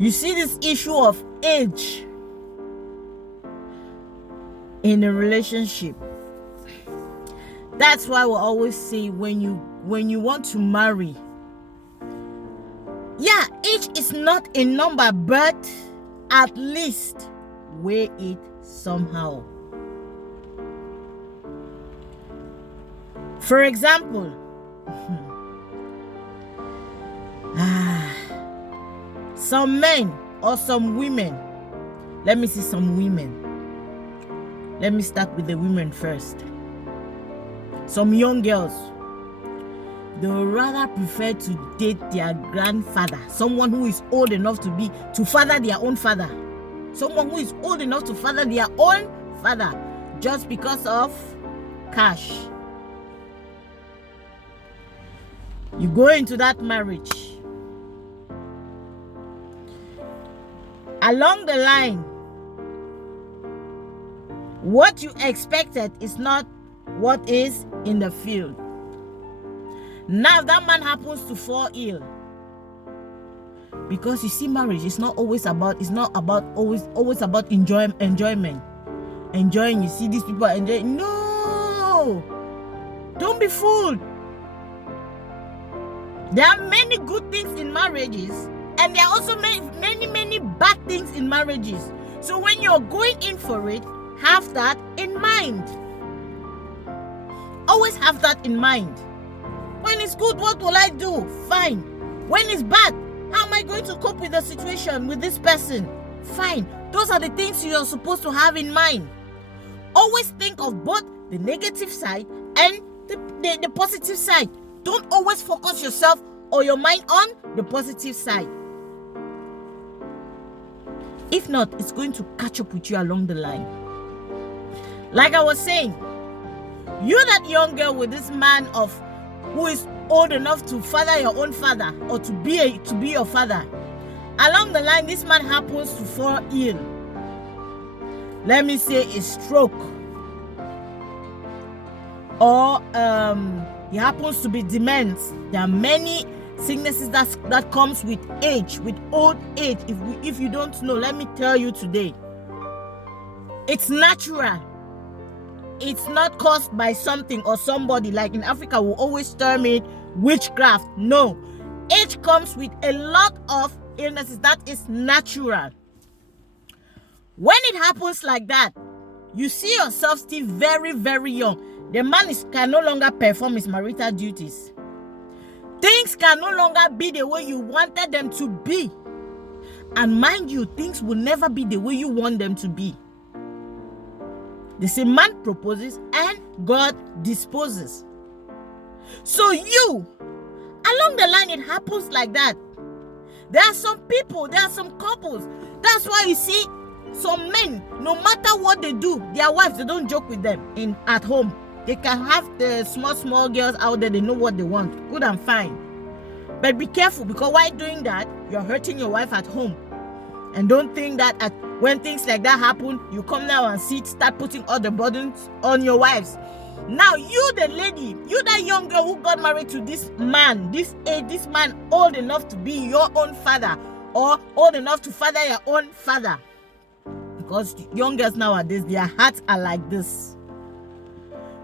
You see this issue of age in a relationship. That's why we always say when you want to marry, yeah, age is not a number, but at least weigh it somehow. For example, some men or some women, let me see some women. Let me start with the women first. Some young girls, they would rather prefer to date their grandfather, someone who is old enough to father their own father. Someone who is old enough to father their own father, just because of cash. You go into that marriage. Along the line, what you expected is not what is in the field. Now that man happens to fall ill, because you see, marriage is not always about always about enjoyment. Enjoying, you see these people are enjoying. No, don't be fooled. There are many good things in marriages, and there are also many bad things in marriages. So when you're going in for it, have that in mind. Always have that in mind. When it's good, what will I do? Fine. When it's bad, how am I going to cope with the situation with this person? Fine. Those are the things you're supposed to have in mind. Always think of both the negative side and the positive side. Don't always focus yourself or your mind on the positive side. If not, it's going to catch up with you along the line. Like I was saying, you that young girl with this man who is old enough to father your own father or to be your father. Along the line, this man happens to fall ill. Let me say a stroke. Or he happens to be dement. There are many sicknesses that comes with age, with old age. If you don't know, let me tell you today. It's natural. It's not caused by something or somebody. Like in Africa, we always term it witchcraft. No. Age comes with a lot of illnesses. That is natural. When it happens like that, you see yourself still very, very young. The man can no longer perform his marital duties. Things can no longer be the way you wanted them to be. And mind you, things will never be the way you want them to be. They say man proposes and God disposes. So you, along the line, it happens like that. There are some people, there are some couples. That's why you see some men, no matter what they do, their wives, they don't joke with them at home. They can have the small girls out there, they know what they want. Good and fine. But be careful, because while doing that, you're hurting your wife at home. And don't think that when things like that happen, you come now and start putting all the burdens on your wives. Now you, the lady, you that young girl who got married to this man, this man old enough to be your own father or old enough to father your own father. Because young girls nowadays, their hearts are like this.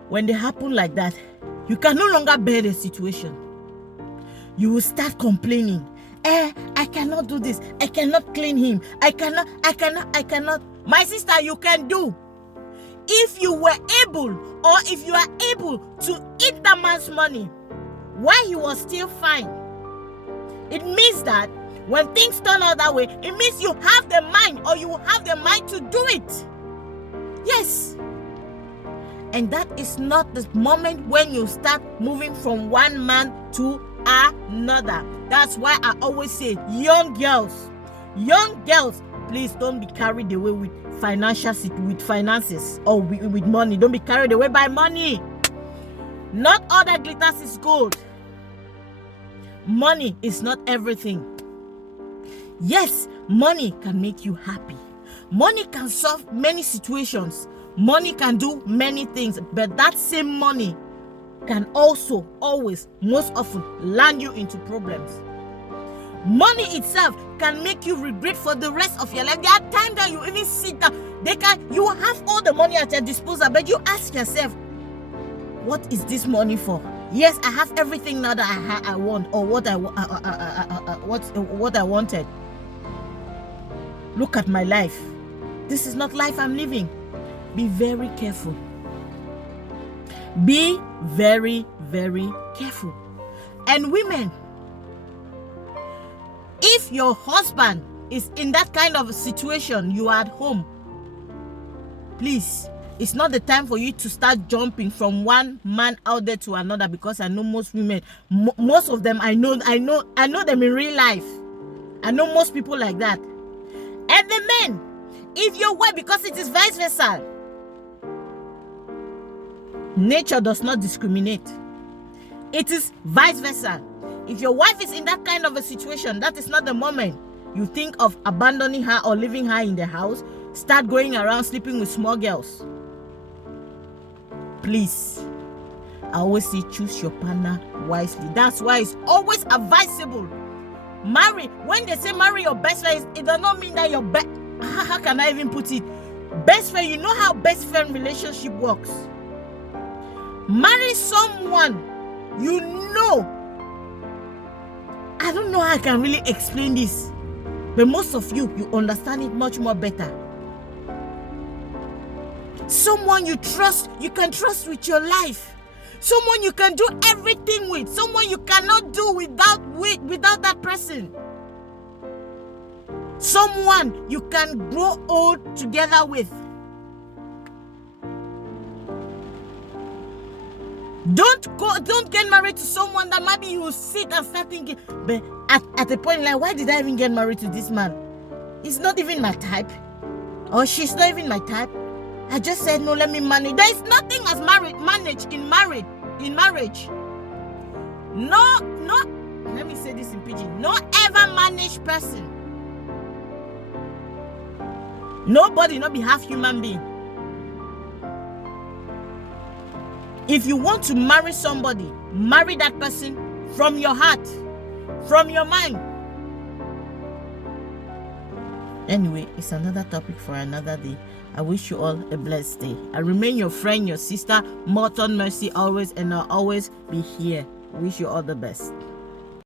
When they happen like that, you can no longer bear the situation. You will start complaining. I cannot do this. I cannot clean him. I cannot. My sister, you can do. If you were able, or if you are able to eat that man's money while he was still fine, it means that when things turn out that way, it means you have the mind, or you have the mind to do it. Yes. And that is not the moment when you start moving from one man to another. That's why I always say, young girls, please don't be carried away with finances or with money. Don't be carried away by money. Not all that glitters is gold. Money is not everything. Yes, money can make you happy. Money can solve many situations. Money can do many things, but that same money can also always, most often, land you into problems. Money itself can make you regret for the rest of your life. There are times that you even sit down. You have all the money at your disposal, but you ask yourself, what is this money for? Yes, I have everything now that I want, or what I wanted. Look at my life. This is not life I'm living. Be very careful. Be very, very careful. And women, if your husband is in that kind of situation, you are at home, please, it's not the time for you to start jumping from one man out there to another, because I know most women, most of them, I know them in real life. I know most people like that. And the men, if your wife, because it is vice versa, nature does not discriminate. It is vice versa. If your wife is in that kind of a situation, that is not the moment you think of abandoning her or leaving her in the house. Start going around sleeping with small girls. Please, I always say choose your partner wisely. That's why it's always advisable. Marry. When they say marry your best friend, it does not mean that your best. How can I even put it? Best friend. You know how best friend relationship works. Marry someone you know. I don't know how I can really explain this, but most of you understand it much more better. Someone you trust, you can trust with your life. Someone you can do everything with. Someone you cannot do without that person. Someone you can grow old together with. Don't get married to someone that maybe you sit and start thinking, but at a point like, why did I even get married to this man? He's not even my type, or she's not even my type. I just said no, let me manage. There is nothing as manage in marriage. No, let me say this in pidgin. No ever managed person. Nobody not be half human being. If you want to marry somebody, marry that person from your heart, from your mind. Anyway, it's another topic for another day. I wish you all a blessed day. I remain your friend, your sister, Morton Mercy always, and I'll always be here. Wish you all the best.